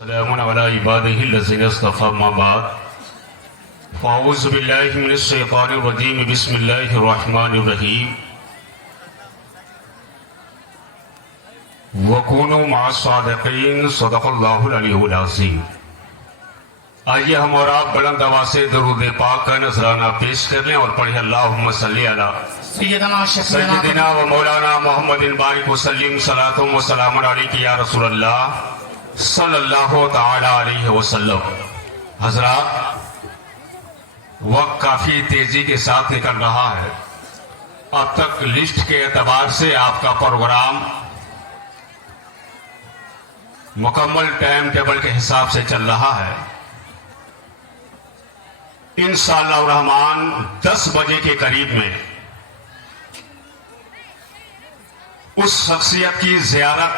सलामुन अला इबादिहिल्लज़ीना इस्तफ़ा अम्मा बाद फ़अऊज़ु बिल्लाहि मिनश शैतानिर रजीम बिस्मिल्लाहिर रहमानिर रहीम वकूनू मअस सादिक़ीन सदक़ल्लाहुल अलीयुल अज़ीम। आइए हम और आप बुलंद आवाज़ से दुरूद पाक का नजराना पेश कर लें और पढ़े अल्लाहुम्मा सल्ली अला सय्यदिना व मौलाना मुहम्मदिन बारिक वसल्लिम सलातुम व सलामुन अलैका या रसूलल्लाह सल्लल्लाहु ताला अलैहि वसल्लम। हजरात, वक्त काफी तेजी के साथ निकल रहा है। अब तक लिस्ट के एतबार से आपका प्रोग्राम मुकम्मल टाइम टेबल के हिसाब से चल रहा है। इंशाअल्लाह रहमान 10 बजे के करीब में उस शख्सियत की जियारत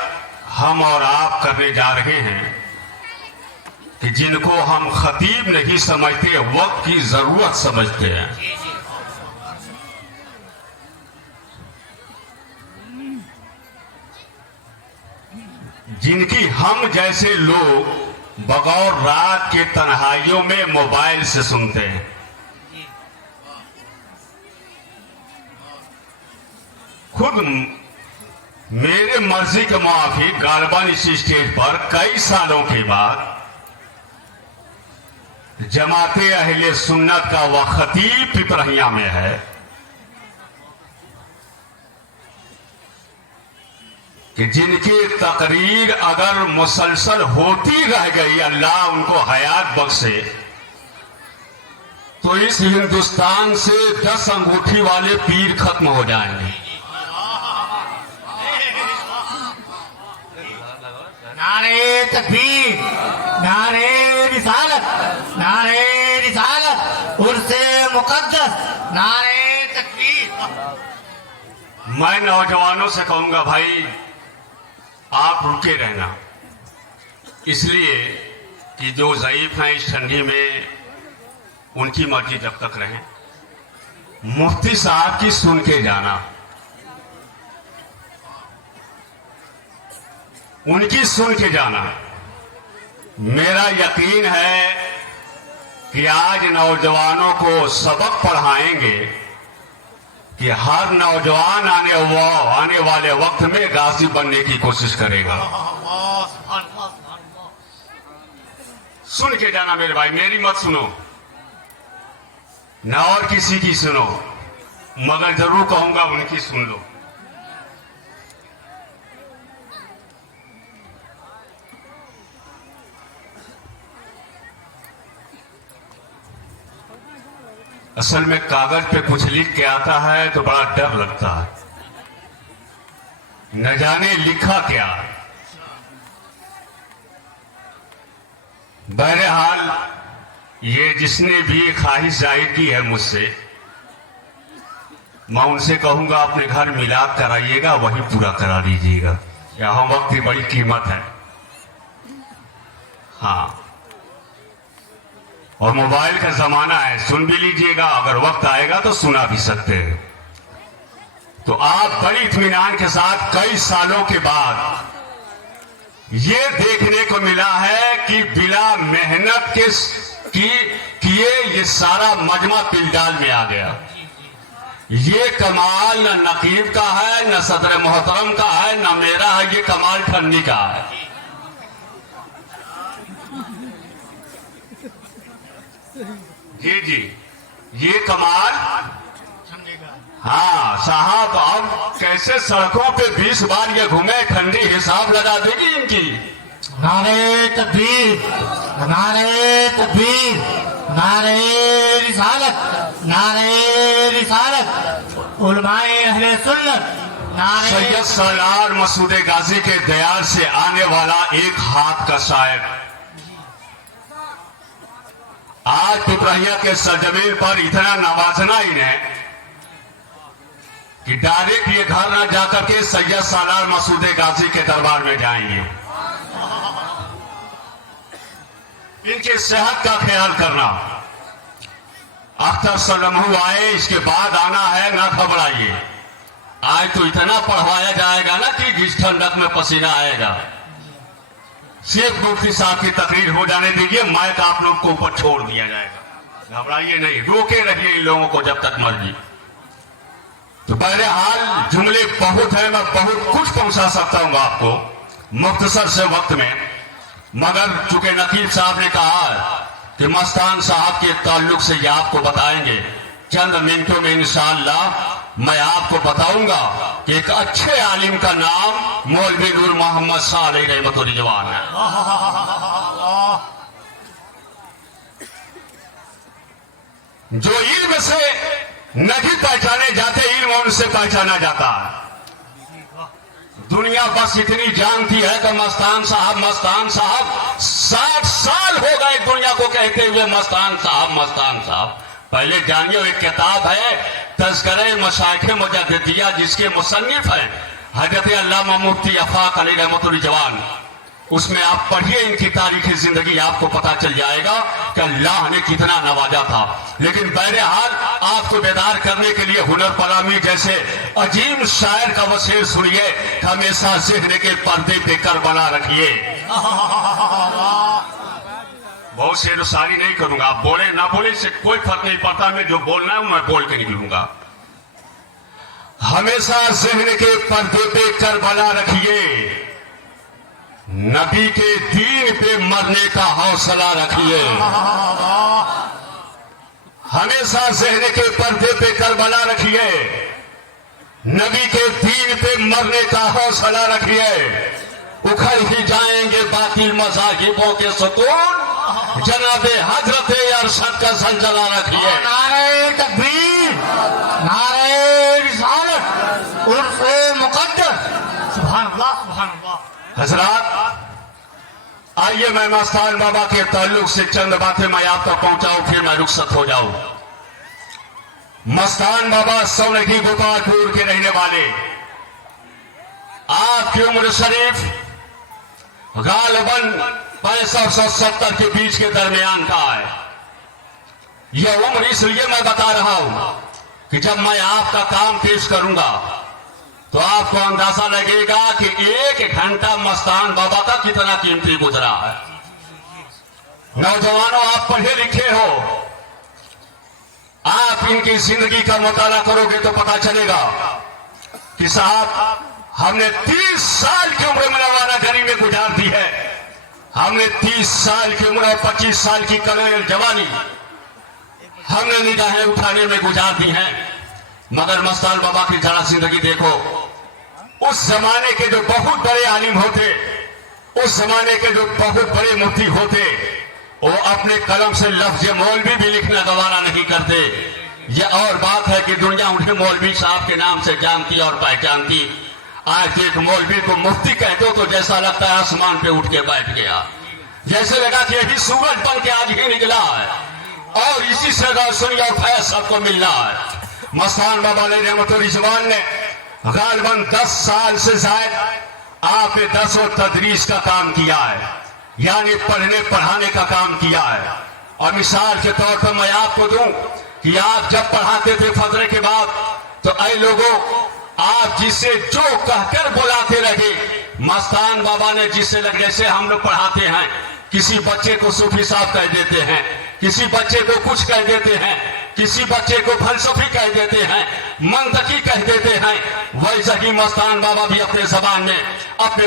हम और आप करने जा रहे हैं कि जिनको हम खतीब नहीं समझते, वक्त की जरूरत समझते हैं। जिनकी हम जैसे लोग बगौर रात के तन्हाइयों में मोबाइल से सुनते हैं। खुद मेरे मर्जी के मुआफिक गालबन इस स्टेज पर कई सालों के बाद जमाते अहले सुन्नत का वह खतीब पिपरहिया में है कि जिनकी तकरीर अगर मुसलसल होती रह गई, अल्लाह उनको हयात बख्शे, तो इस हिंदुस्तान से 10 अंगूठी वाले पीर खत्म हो जाएंगे। नारे तकबीर, नारे रिसालत, नारे रिसालत, उर्से मुकद्दस, नारे तकबीर। मैं नौजवानों से कहूंगा, भाई आप रुके रहना, इसलिए कि जो ज़ईफ हैं इस ठंडी में, उनकी मर्जी जब तक रहे। मुफ्ती साहब की सुन के जाना, उनकी सुन के जाना। मेरा यकीन है कि आज नौजवानों को सबक पढ़ाएंगे कि हर नौजवान आने वाले वक्त में गाजी बनने की कोशिश करेगा। सुन के जाना मेरे भाई, मेरी मत सुनो, ना और किसी की सुनो, मगर जरूर कहूंगा उनकी सुन लो। असल में कागज पे कुछ लिख के आता है तो बड़ा डर लगता है, न जाने लिखा क्या। बहरहाल ये जिसने भी ख्वाहिश जाहिर की है मुझसे, मैं उनसे कहूंगा अपने घर मिलाद कराइएगा, वही पूरा करा लीजिएगा। यहाँ वक्त की बड़ी कीमत है। हाँ, और मोबाइल का जमाना है, सुन भी लीजिएगा, अगर वक्त आएगा तो सुना भी सकते हैं। तो आप बड़ी इत्मीनान के साथ कई सालों के बाद ये देखने को मिला है कि बिला मेहनत के किए ये सारा मजमा पिलडाल में आ गया। ये कमाल न नकीब का है, न सदर मोहतरम का है, न मेरा है, ये कमाल ठन्नी का है। जी जी, ये कमाल। हाँ साहब, अब कैसे सड़कों पे 20 बार ये घूमे, ठंडी हिसाब लगा देगी इनकी। नारे तकबीर, नारे तकबीर, नारे रिसालत, नारे रिसालत, उलमाए अहले सुन्नत, नारे। सैयद सलार मसूद गाजी के दयार से आने वाला एक हाथ का शायर आज पिपरहिया के सरजमीन पर इतना नवाजना इन्हें कि डायरेक्ट ये घर ना जाकर के सैयद सालार मसूद गाजी के दरबार में जाएंगे। इनके सेहत का ख्याल करना। अख्तर सलमहू आए, इसके बाद आना है, ना घबराइए। आज तो इतना पढ़वाया जाएगा ना कि जिस ठंडक में पसीना आएगा। शेख मुफ्ती साहब की तकरीर हो जाने दीजिए, माइक आप लोग को ऊपर छोड़ दिया जाएगा। घबराइए नहीं, रोके रहिए इन लोगों को जब तक मर्जी। तो बहरहाल जुमले बहुत है, मैं बहुत कुछ पहुंचा सकता हूं आपको मुख्तसर से वक्त में, मगर चूंकि नकीब साहब ने कहा कि मस्तान साहब के ताल्लुक से ये आपको बताएंगे, चंद मिनटों में इंशाअल्लाह मैं आपको बताऊंगा कि एक अच्छे आलिम का नाम मौलवी नूर मोहम्मद शाह अलैहि रहमतुल रिजवान है। जो इल्म से नहीं पहचाने जाते, इल्म उनसे पहचाना जाता है। दुनिया बस इतनी जानती है कि मस्तान साहब 60 साल हो गए दुनिया को कहते हुए मस्तान साहब। पहले जानिए, एक किताब है तज़किरे मशाइख मुजद्दिदिया, जिसके मुसन्निफ है हजरत अल्लामा मुफ्ती आफाक अलैहि रहमतुल रिजवान। उसमें आप पढ़िए इनकी तारीखी जिंदगी, आपको पता चल जाएगा कि अल्लाह ने कितना नवाजा था। लेकिन बहरहाल आपको बेदार करने के लिए हुनर परामी जैसे अजीम शायर का वो शेर सुनिए, हमेशा ज़हन के पर्दे पे करबला रखिए। बहुत शेर शायरी नहीं करूंगा, आप बोले ना बोले से कोई फर्क नहीं पड़ता, मैं जो बोलना है मैं बोल के निकलूंगा। हमेशा ज़हन के पर्दे पे करबला रखिए, नबी के दीन पे मरने का हौसला रखिए। हमेशा ज़हन के पर्दे पे करबला रखिए, नबी के दीन पे मरने का हौसला रखिए। उखड़ ही जाएंगे बातिल मज़ाहिबों के सुतून, जनाबे हजरत अरशद का जलजला रखिए। नारे तकबीर, नारे रिसालत, उर्फ़े मुक़द्दस, सुभान अल्लाह, सुभान अल्लाह। हजरात, आइए मैं मस्तान बाबा के ताल्लुक से चंद बातें मैं आप तक पहुंचाऊं, फिर मैं रुखसत हो जाऊं। मस्तान बाबा सौलगी गोपालपुर के रहने वाले, आपकी उम्र शरीफ गालिबन 65 से 70 के बीच के दरमियान का है। यह उम्र इसलिए मैं बता रहा हूं कि जब मैं आपका काम पेश करूंगा तो आपको अंदाजा लगेगा कि 1 घंटा मस्तान बाबा का कितना कीमती गुजरा है। नौजवानों, आप पढ़े लिखे हो, आप इनकी जिंदगी का मुताला करोगे तो पता चलेगा कि साहब हमने 30 साल की उम्र मुनव्वरा गरी में गुजार दी है। हमने 30 साल की उम्र और 25 साल की कमर जवानी हमने निगाहें उठाने में गुजार दी हैं। मगर मस्तान बाबा की जरा जिंदगी देखो, उस जमाने के जो बहुत बड़े आलिम होते, उस जमाने के जो बहुत बड़े मुफ्ती होते, वो अपने कलम से लफ्ज मौलवी भी लिखना गवारा नहीं करते। यह और बात है कि दुनिया उन्हें मौलवी साहब के नाम से जानती और पहचानती। आज एक मौलवी को मुफ्ती कह दो तो जैसा लगता है आसमान पे उठ के बैठ गया, जैसे लगा कि यही सूरज बन के आज ही निकला है और इसी से रोशनी और फैज़ सबको मिल रहा है। मस्तान बाबा अलैहि रहमतुल रिजवान ने गालिबन 10 साल से जायद आपने दर्स और तदरीस का काम किया है, यानी पढ़ने पढ़ाने का काम किया है। और मिसाल के तौर पर मैं आपको दूं कि आप जब पढ़ाते थे फजर के बाद, तो ऐ लोगों, आप जिसे जो कहकर बुलाते रहे, मस्तान बाबा ने जिससे लग, जैसे हम लोग पढ़ाते हैं, किसी बच्चे को सूफी साहब कह देते हैं, किसी बच्चे को कुछ कह देते हैं, किसी बच्चे को फलसफी कह देते हैं, मंतकी कह देते हैं, वैसे ही मस्तान बाबा भी अपने जबान में अपने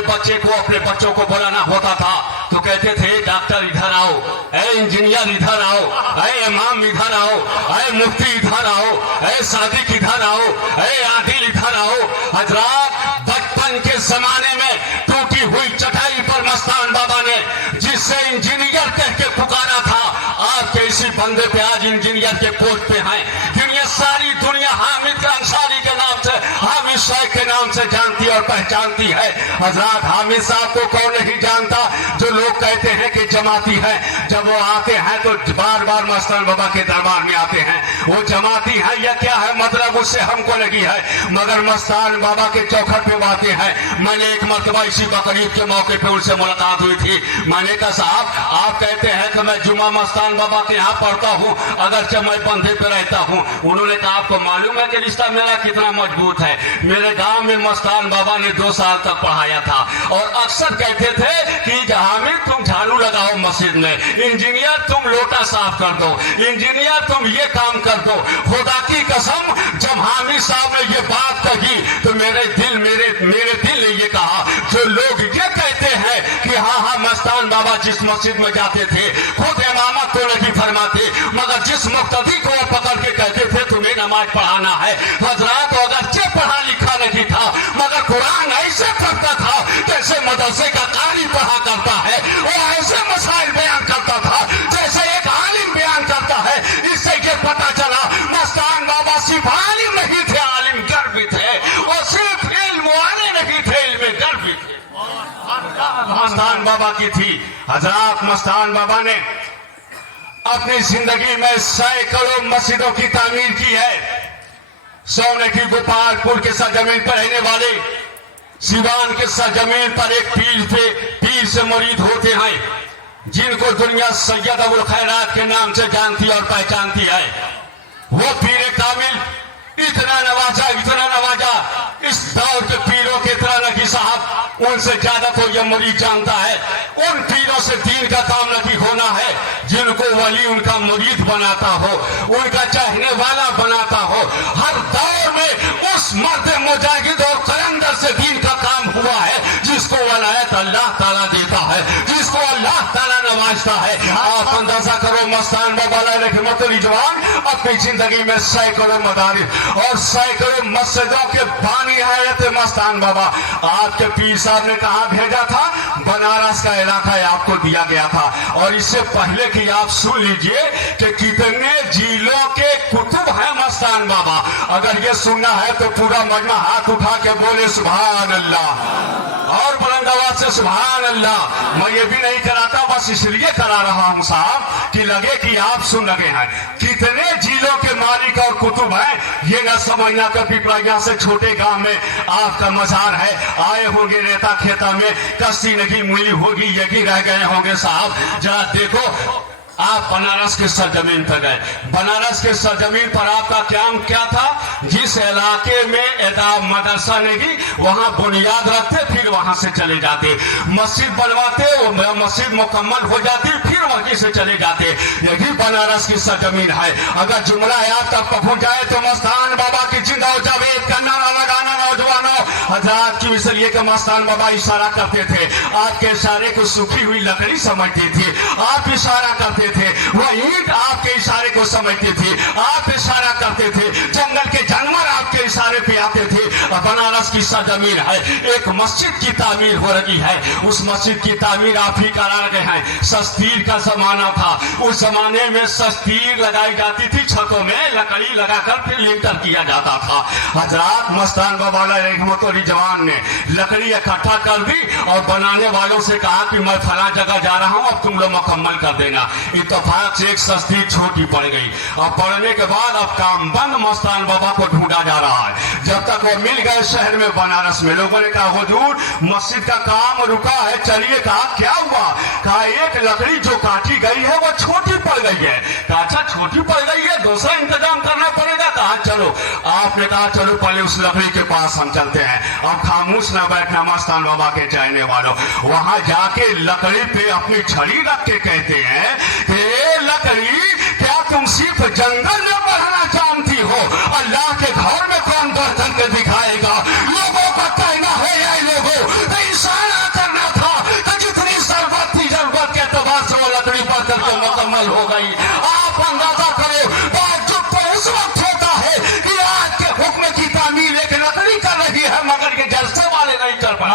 बच्चों को बुलाना होता था तो कहते थे, डॉक्टर इधर आओ, ऐ इंजीनियर इधर आओ, ऐ इमाम इधर आओ, ऐ मुफ्ती इधर आओ, ऐ सादिक इधर आओ, ऐ आदिल इधर आओ। हजरात, बचपन के जमाने में टूटी हुई चटाई पर मस्तान बाबा ने जिससे इंजीनियर कह के पुकारा था, आपके इसी बंदे पे आज इंजीनियर के पोस्ट पे हैं। सारी दुनिया हामिद अंसारी के नाम से, हामिद शेख के नाम से जानती और पहचानती है। हजरात, हामिद साहब को कौन नहीं जानता, जो लोग कहते हैं कि जमाती है। जब वो आते हैं तो बार बार मस्तान बाबा के दरबार में आते हैं वो जमाती है या क्या है, मतलब उससे हमको लगी है, मगर मस्तान बाबा के चौखट पे बातें हैं। मैंने एक मरतबा इसी बकरीद के मौके पे उनसे मुलाकात हुई थी। मैंने कहा साहब, आप कहते हैं कि मैं जुमा मस्तान बाबा के यहाँ पढ़ता हूँ, अगरचे मैं बंधे पे रहता हूँ। उन्होंने कहा आपको मालूम है कि रिश्ता मेरा कितना मजबूत है। मेरे गांव में मस्तान बाबा ने 2 साल तक पढ़ाया था और अक्सर कहते थे कि हामिद तुम झाड़ू लगाओ मस्जिद में, इंजीनियर तुम लोटा साफ कर दो, इंजीनियर तुम ये काम कर दो। खुदा की कसम, जब हामिद साहब ने ये बात कही तो मेरे दिल ने ये कहा, जो लोग ये कहते हैं कि हाँ मस्तान बाबा जिस मस्जिद में जाते थे खुद इमामत तो नहीं फरमाते, मगर जिस मुक्तदी को पकड़ के कहते थे तुम्हें नमाज पढ़ाना है। हजरात अगरचे पढ़ा लिखा नहीं था, मगर कुरान ऐसे पढ़ता था जैसे मदरसे का कारी पढ़ा करता है, वो ऐसे मसाइल बयान करता था जैसे एक आलिम बयान करता है। इससे ये पता चला मस्तान बाबा सिर्फ आलिम नहीं थे, आलिम गर भी थे, और सिर्फ इल्म वाले नहीं थे, इल्म गर भी थे। मस्तान बाबा की थी। हजरात मस्तान बाबा ने अपनी जिंदगी में सैकड़ों मस्जिदों की तामीर की है। सोने की गोपालपुर के सरजमीन पर रहने वाले, सिवान के सरजमीन पर एक पीर से मुरीद होते हैं, जिनको दुनिया सैयद अबुल खैरात के नाम से जानती और पहचानती है। वो पीर कामिल इतना नवाजा इस दौर के पीरों के तरह नहीं साहब, उनसे ज्यादा तो ये मुरीद जानता है। उन पीरों से दीन का काम नहीं होना है जिनको वली उनका मुरीद बनाता हो, उनका चाहने वाला बनाता हो। हर दौर में उस मर्द मुजाहिद और कलंदर से दीन का काम हुआ है जिसको वलायत अल्लाह ताला देता है, जिसको अल्लाह ताला नवाजता है। आप अंदाजा करो, मस्तान बाबा रहमतुल रिजवान अपनी जिंदगी में सैकड़ों मदारिस और सैकड़ों मस्जिदों के बानी है मस्तान बाबा। आपके पीर साहब ने कहा भेजा था, बनारस का इलाका आपको दिया गया था। और इससे पहले कि आप सुन लीजिए कि कितने जिलों के कुतुब हैं मस्तान बाबा। अगर ये सुनना है तो पूरा मजमा हाथ उठा के बोले सुभान अल्लाह और बुलंद आवाज से सुभान अल्लाह। मैं ये भी नहीं कराता, बस इसलिए करा रहा हूं साहब कि लगे कि आप सुन लगे हैं। कितने जिलों के मालिक और कुतुब हैं, ये ना समझना कि पिपराइया से छोटे गांव में आपका मजार है। आए होंगे रेता खेता में, कस्ती नहीं मिली होगी, यही रह गए होंगे साहब। जरा देखो, आप बनारस के सरजमीन पर गए, बनारस के सरजमीन पर आपका काम क्या था? जिस इलाके में एदाब मदरसा नहीं, वहां बुनियाद रखते, फिर वहां से चले जाते, मस्जिद बनवाते, वो मस्जिद मुकम्मल हो जाती, फिर वहीं से चले जाते। यही बनारस की सरजमीन है। अगर जुमला आप तक पहुंच जाए तो मस्तान बाबा की जिंदा जावेद का नारा लगाना नौजवानों। हजरात की मिसल ये कि मस्तान बाबा इशारा करते थे, आपके इशारे को सूखी हुई लकड़ी समझती थी। आप इशारा करते थे, वो ईंट आपके इशारे को समझते थे। आप इशारा करते थे, जंगल के जानवर आपके इशारे पे आते थे। बनारस की सरजमीन है, एक मस्जिद की तामीर हो रही है। उस मस्जिद की तामीर आप ही करा रहे हैं। सस्तीर का जमाना था, उस जमाने में सस्तीर लगाई जाती थी, छतों में लकड़ी लगाकर फिर लिंटर किया जाता था। हजरात मस्तान बाबा रहमतुल रिजवान ने लकड़ी इकट्ठा कर दी और बनाने वालों से कहा कि मैं फला जगह जा रहा हूं, अब तुम लोग मुकम्मल कर देना। इत्तेफाक से एक सस्ती छोटी पड़ गई और पड़ने के बाद अब काम बंद। मस्तान बाबा को ढूंढा जा रहा है। जब तक वो मिल गए शहर में बनारस में, लोगों ने कहा हुजूर मस्जिद का काम रुका है, चलिए। कहा क्या हुआ? कहा एक लकड़ी जो काटी गई है वो छोटी पड़ गई है। कहा अच्छा छोटी पड़ गई है, दूसरा इंतजाम करना पड़ेगा। कहा चलो। आपने कहा चलो पहले उस लकड़ी के पास हम चलते हैं। अब खामोश न बैठना मस्तान बाबा के चाहने वालों। वहां जाके लकड़ी पे अपनी छड़ी रख के कहते हैं कि लकड़ी क्या तुम सिर्फ जंगल में बढ़ना जानती हो? अल्लाह के घर में कौन बर्तन के दिखाएगा? लोगों का कहना है या लोगों तो इशारा करना था तो जितनी जरूरत थी, जरूरत के एतबार से वो लकड़ी बर्तन के मुकम्मल हो गई। आप अंदाजा करो, ताज्जुब तो उस वक्त होता है कि आज के हुक्म की तामीर एक लकड़ी कर रही है, मगर ये जलसे वाले नहीं कर पाए।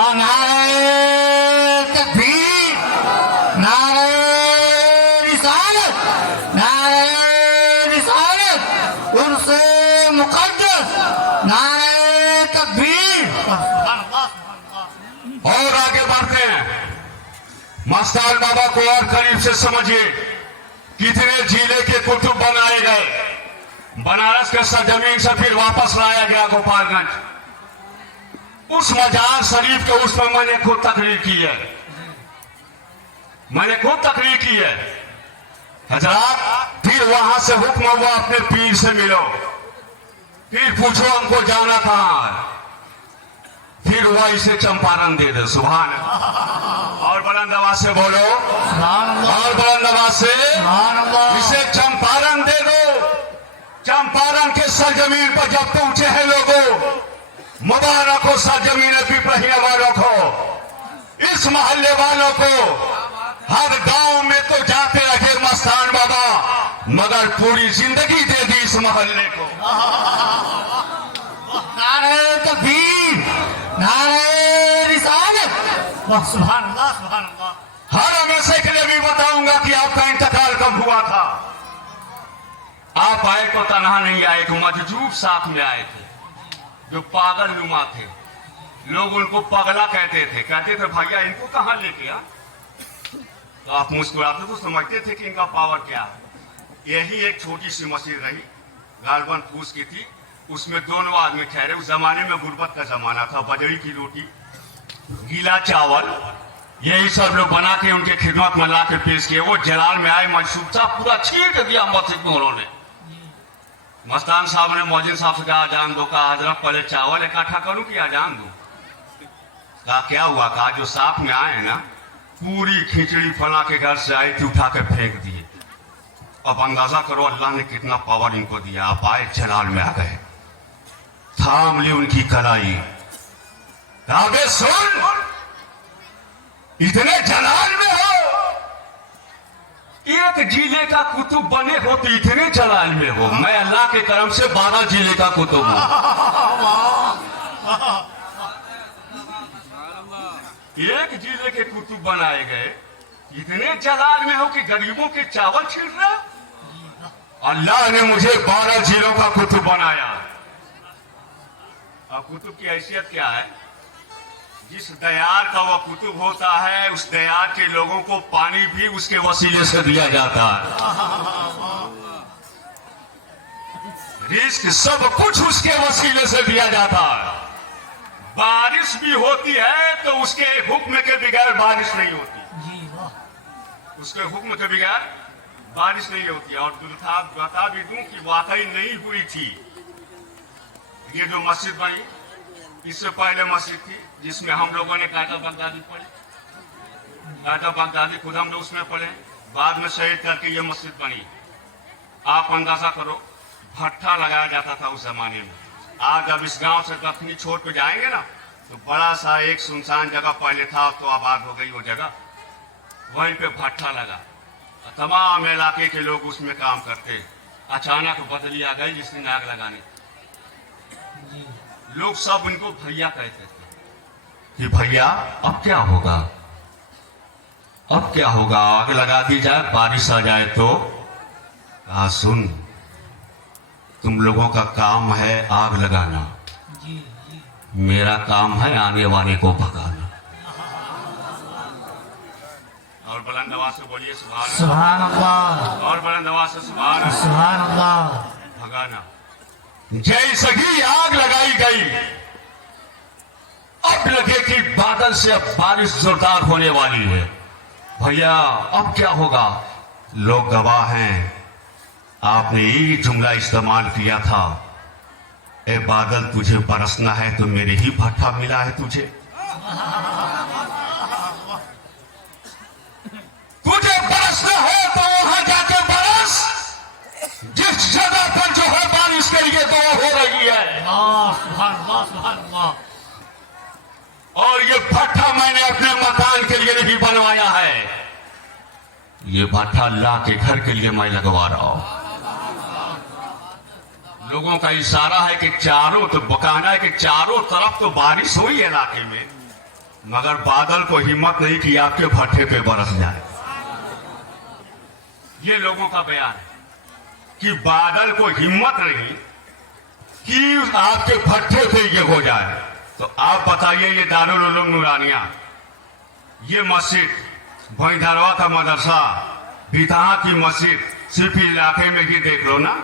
और आगे बढ़ते हैं, मस्तान बाबा को और करीब से समझिए। कितने जिले के कुतुब बनाए गए। बनारस के सरजमीन से फिर वापस लाया गया गोपालगंज। उस मजार शरीफ के उसमें मैंने खुद तकरीर की है, मैंने खुद तकरीर की है। हजरात, फिर वहां से हुक्म हुआ अपने पीर से मिलो, फिर पूछो हमको जाना कहां है, फिर हुआ इसे चंपारण दे दो। सुभान अल्लाह। और बुलंद आवाज से बोलो, और बुलंद आवाज से, इसे चंपारण दे दो। चंपारण के सरजमीन पर जब पहुंचे हैं लोगों, मुबारक हो सरजमीन पिपहिया वालों को, इस मोहल्ले वालों को। हर गांव में तो जाते रहे मस्तान बाबा, मगर पूरी जिंदगी दे दी इस मोहल्ले को। नारे तकबीर, नारे रिसालत। वाह, सुभान अल्लाह, सुभान अल्लाह। हर हमेशा के लिए भी बताऊंगा कि आपका इंतकाल कब हुआ था। आप आए तो तनहा नहीं आए, एक मजजूब साथ में आए थे जो पागल नुमा थे। लोग उनको पगला कहते थे भैया इनको कहां लेके आ। तो आप मुस्कुराते तो समझते थे कि इनका पावर क्या है। यही एक छोटी सी मस्जिद रही, गालबन फूस की थी, उसमें दोनों आदमी ठहरे। उस जमाने में गुर्बत का जमाना था, बजरी की रोटी, गीला चावल, यही सब लोग बना के उनके खिदमत में ला के पेश किए। वो जलाल में आए, मशहूर साहब पूरा छीट दिया मस्जिद में उन्होंने। मस्तान साहब ने मौजिन साहब से कहा अजान दो, कहा हजरत पहले चावल इकट्ठा करूं कि अजान दो। कहा क्या हुआ, कहा जो साथ में आए ना पूरी खिचड़ी फला के घर से आई थी उठा के फेंक दिए। अब अंदाजा करो अल्लाह ने कितना पावर इनको दिया। आप आए जलाल में आ गए, थाम ली उनकी कलाई, आगे सुन, इतने जलाल में हो, एक जिले का कुतुब बने हो तो इतने जलाल में हो। मैं अल्लाह के करम से 12 जिले का कुतुब हूं। एक जिले के कुतुब बनाए गए, इतने जलाल में हो कि गरीबों के चावल छीट रहे। अल्लाह ने मुझे 12 जिलों का कुतुब बनाया। अब कुतुब की हैसियत क्या है, जिस दयार का वह कुतुब होता है उस दयार के लोगों को पानी भी उसके वसीले से दिया जाता है, रिस्क सब कुछ उसके वसीले से दिया जाता है। बारिश भी होती है तो उसके हुक्म के बगैर बारिश नहीं होती, उसके हुक्म के बगैर बारिश नहीं होती। और बता भी दूं कि वाकई नहीं हुई थी। ये जो मस्जिद बनी, इससे पहले मस्जिद थी जिसमें हम लोगों ने कायदा बगदादी पढ़ी। कायदा बगदादी खुद हम लोग उसमें पढ़े, बाद में शहीद करके ये मस्जिद बनी। आप अंदाजा करो, भट्ठा लगाया जाता था उस जमाने में। आज जब इस गांव से दक्षिणी छोर पे जाएंगे ना तो बड़ा सा एक सुनसान जगह पहले था, तो आबाद हो गई वो जगह, वहीं पे भट्ठा लगा, तमाम इलाके के लोग उसमें काम करते। अचानक बदली आ गई जिसने आग लगाने, लोग सब उनको भैया कहते थे कि भैया अब क्या होगा, अब क्या होगा, आग लगा दी जाए, बारिश आ जाए तो। कहा सुन, तुम लोगों का काम है आग लगाना, मेरा काम है आने वाले को भगाना। और बुलंद आवाज से बोलिए सुभान अल्लाह, और बुलंद आवाज से सुभान अल्लाह। भगाना। जैसे ही आग लगाई गई, अब लगे कि बादल से अब बारिश जोरदार होने वाली है। भैया अब क्या होगा, लोग गवाह हैं, आपने यही जुमला इस्तेमाल किया था, ए बादल तुझे बरसना है तो मेरे ही भट्ठा मिला है तुझे, तुझे बरसना है तो वहां जाके बरस, जिस जगह पर जो है बारिश के लिए तो हो रही है। और ये भट्ठा मैंने अपने मकान के लिए नहीं बनवाया है, ये भट्ठा अल्लाह के घर के लिए मैं लगवा रहा हूं। लोगों का इशारा है कि चारों तो बकाना है कि चारों तरफ तो बारिश हुई इलाके में, मगर बादल को हिम्मत नहीं कि आपके भट्ठे पे बरस जाए। ये लोगों का बयान है कि बादल को हिम्मत नहीं कि आपके भट्ठे पे ये हो जाए। तो आप बताइए, ये दारुल उलूम नूरानिया, ये मस्जिद, भैंधरवा का मदरसा, बितहा की मस्जिद, सिर्फ इलाके में ही देख लो ना,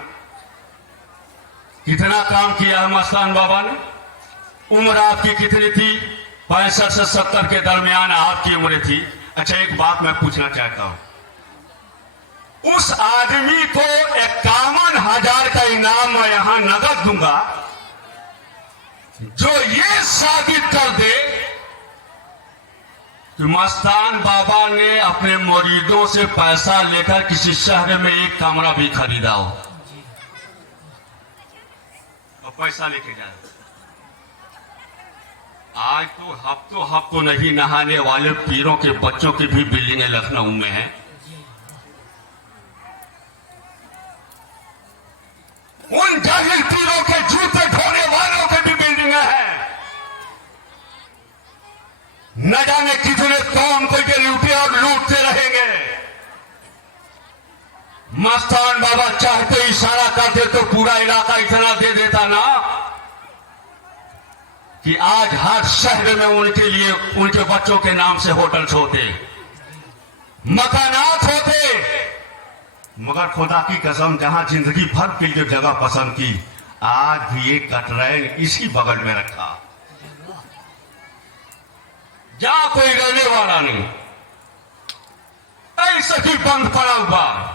कितना काम किया है मस्तान बाबा ने। उम्र आपकी कितनी थी? 65 से 70 के दरमियान आपकी उम्र थी। अच्छा, एक बात मैं पूछना चाहता हूं, उस आदमी को 51,000 का इनाम मैं यहां नगद दूंगा जो ये साबित कर दे कि मस्तान बाबा ने अपने मुरीदों से पैसा लेकर किसी शहर में एक कमरा भी खरीदा हो और पैसा लेके जाए। आज तो हफ्तों नहीं नहाने वाले पीरों के बच्चों की भी बिल्डिंगें लखनऊ में हैं। उन जाहिल पीरों के जूते ढोने वालों के भी बिल्डिंगें हैं। न जाने कितने कौम को ये लूटे और लूटते रहेंगे। मस्तान बाबा चाहते इशारा करते तो पूरा इलाका इतना दे देता ना कि आज हर शहर में उनके लिए उनके बच्चों के नाम से होटल्स होते, मकानात होते। मगर खुदा की कसम, जहां जिंदगी भर के लिए जगह पसंद की, आज भी एक कटरैन इसी बगल में रखा, जहां कोई रहने वाला नहीं, ऐसे ही बंद पड़ा हुआ।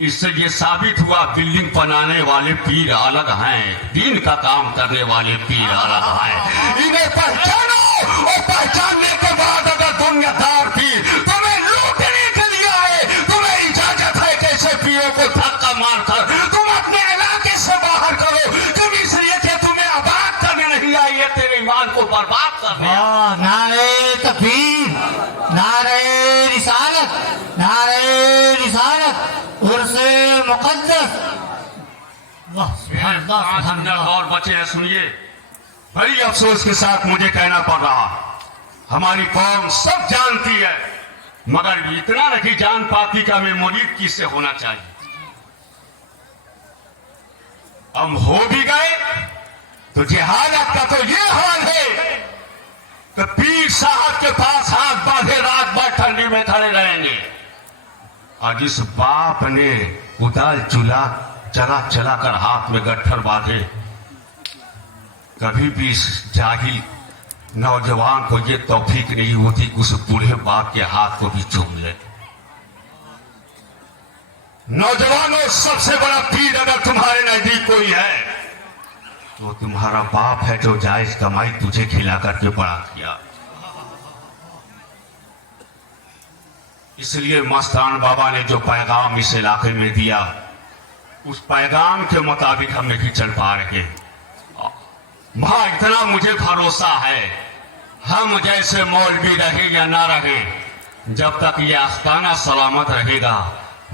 इससे ये साबित हुआ बिल्डिंग बनाने वाले पीर अलग हैं, दीन का काम करने वाले पीर अलग हैं। इन्हें पहचानो और पहचानने के बाद अगर दुनियादार पीर तुम्हें लूटने के लिए आए, तुम्हें इजाजत है कैसे पीरों को धक्का मारकर तुम अपने इलाके से बाहर करो, तुम इसलिए कि तुम्हें आबाद करने नहीं आई है, तेरे ईमान को बर्बाद करने। नारे तकबीर, नारे रिसालत, नारे रिसालत, उर्से मुक़द्दस। और बचे हैं, सुनिए। बड़ी अफसोस के साथ मुझे कहना पड़ रहा, हमारी कौम सब जानती है मगर इतना नहीं जान पाती कि हमें मुरीद किससे होना चाहिए। हम हो भी गए तो जिहालत का तो ये हाल है कि पीर साहब के पास हाथ बांधे रात भर ठंडी में खड़े रहेंगे। और जिस बाप ने उदाल चूल्हा चला कर हाथ में गट्ठर बांधे, कभी भी इस जाहिल नौजवान को ये तौफीक नहीं होती कि उस बूढ़े बाप के हाथ को भी चूम ले। नौजवानों, सबसे बड़ा पीर अगर तुम्हारे नजदीक कोई है तो तुम्हारा बाप है जो जायज कमाई तुझे खिला करके बड़ा किया। इसलिए मस्तान बाबा ने जो पैगाम इस इलाके में दिया, उस पैगाम के मुताबिक हम नहीं चल पा रहे। वहां इतना मुझे भरोसा है, हम जैसे मौलवी रहे या ना रहे, जब तक ये आस्ताना सलामत रहेगा,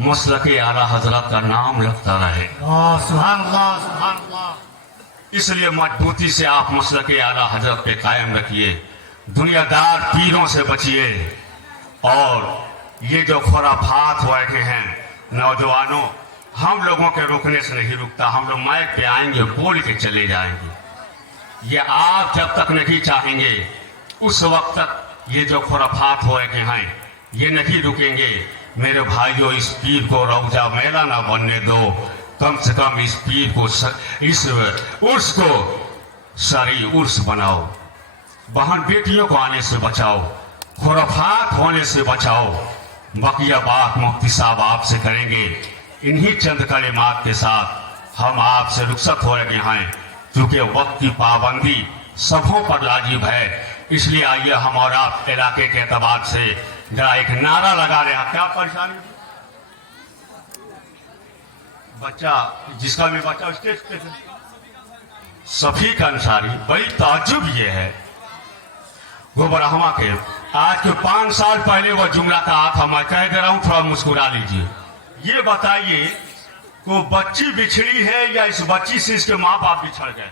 मसलके आला हजरत का नाम लगता रहे। सुभान अल्लाह, सुभान अल्लाह। इसलिए मजबूती से आप मसलके आला हजरत पे कायम रखिए, दुनियादार पीरों से बचिए। और ये जो खुराफात बैठे हैं नौजवानों, हम लोगों के रुकने से नहीं रुकता। हम लोग माइक पे आएंगे, बोल के चले जाएंगे। ये आप जब तक नहीं चाहेंगे उस वक्त तक ये जो खुराफात हो रहे हैं ये नहीं रुकेंगे। मेरे भाइयों, इस पीर को रौजा मेला ना बनने दो। कम से कम इस पीर को इस उर्स को सरी उर्स बनाओ। बहन बेटियों को आने से बचाओ, खुराफात होने से बचाओ। बकिया बात मुफ्ती साहब आपसे करेंगे। इन्हीं चंद कलिमात के साथ हम आपसे रुखसत हो रहे हैं, क्योंकि वक्त की पाबंदी सबों पर लाजिब है। इसलिए आइए हम और आप इलाके के एतबार से जरा एक नारा लगा रहे हैं। क्या परेशानी? बच्चा, जिसका भी बच्चा स्टेज पे सफीक अंसारी, बड़ी ताज्जुब ये है, वो ब्रह्मा के आज के 5 साल पहले वो जुमला कहा था। मैं कह दे रहा हूं, थोड़ा मुस्कुरा लीजिए। ये बताइए को बच्ची बिछड़ी है या इस बच्ची से इसके माँ बाप बिछड़ गए?